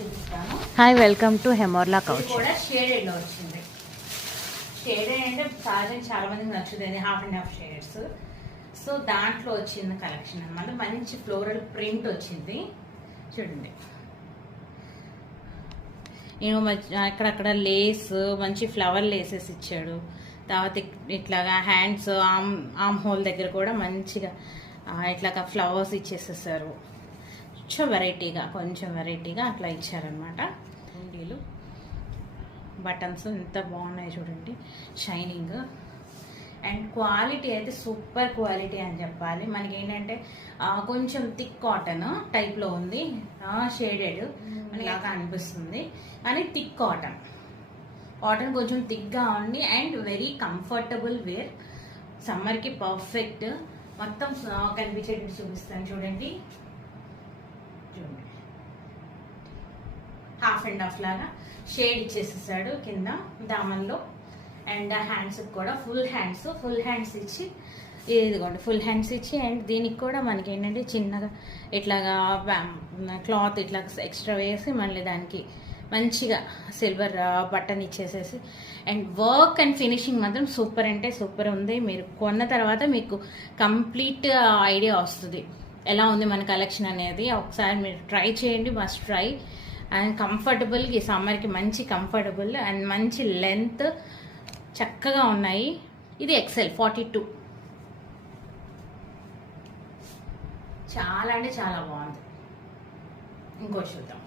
చూపిస్తాను. Hi, welcome to హెమోర్లా couch. కూడా షేడెడ్ లో వచ్చింది. షేడెడ్ అంటే సహజంగా చాలా మందికి నచ్చుతుంది, half and half shades. So దాంట్లో వచ్చింది కలెక్షన్ అన్నమాట. మంచి ఫ్లోరల్ ప్రింట్ వచ్చింది చూడండి. నేను అక్కడక్కడ లేస్, మంచి ఫ్లవర్ లేసెస్ ఇచ్చాడు. తర్వాత ఇట్లాగా హ్యాండ్స్, ఆమ్ హోల్ దగ్గర కూడా మంచిగా ఇట్లాగా ఫ్లవర్స్ ఇచ్చేసేసారు. కొంచెం వెరైటీగా అట్లా ఇచ్చారనమాట. ఉండీలు, బటన్స్ ఎంత బాగున్నాయి చూడండి, షైనింగ్. అండ్ క్వాలిటీ అయితే సూపర్ క్వాలిటీ అని చెప్పాలి. మనకి ఏంటంటే కొంచెం థిక్ కాటన్ టైప్లో ఉంది, షేడెడ్ మనకి అనిపిస్తుంది. అని థిక్ కాటన్ కొంచెం థిక్గా ఉంది అండ్ వెరీ కంఫర్టబుల్ వేర్. సమ్మర్కి పర్ఫెక్ట్. మొత్తం కనిపించేటట్టు చూపిస్తాను చూడండి. హాఫ్ అండ్ హాఫ్ లాగా షేడ్ ఇచ్చేసేసాడు కింద దామన్లో. అండ్ హ్యాండ్స్ కూడా ఫుల్ హ్యాండ్స్ ఇచ్చి, ఇదిగోండి ఫుల్ హ్యాండ్స్ ఇచ్చి. అండ్ దీనికి కూడా మనకి ఏంటంటే చిన్నగా ఇట్లాగా క్లాత్ ఇట్లా ఎక్స్ట్రా వేసి మళ్ళీ దానికి మంచిగా సిల్వర్ బటన్ ఇచ్చేసేసి. అండ్ వర్క్ అండ్ ఫినిషింగ్ మాత్రం సూపర్ అంటే సూపర్ ఉంది. మీరు కొన్న తర్వాత మీకు కంప్లీట్ ఐడియా వస్తుంది ఎలా ఉంది మన కలెక్షన్ అనేది. ఒకసారి మీరు ట్రై చేయండి, మస్ట్ ట్రై. అండ్ కంఫర్టబుల్, ఈ సమ్మర్కి మంచి కంఫర్టబుల్ అండ్ మంచి లెంత్ చక్కగా ఉన్నాయి. ఇది XL 42. చాలా అంటే చాలా బాగుంది. ఇంకో చూద్దాం.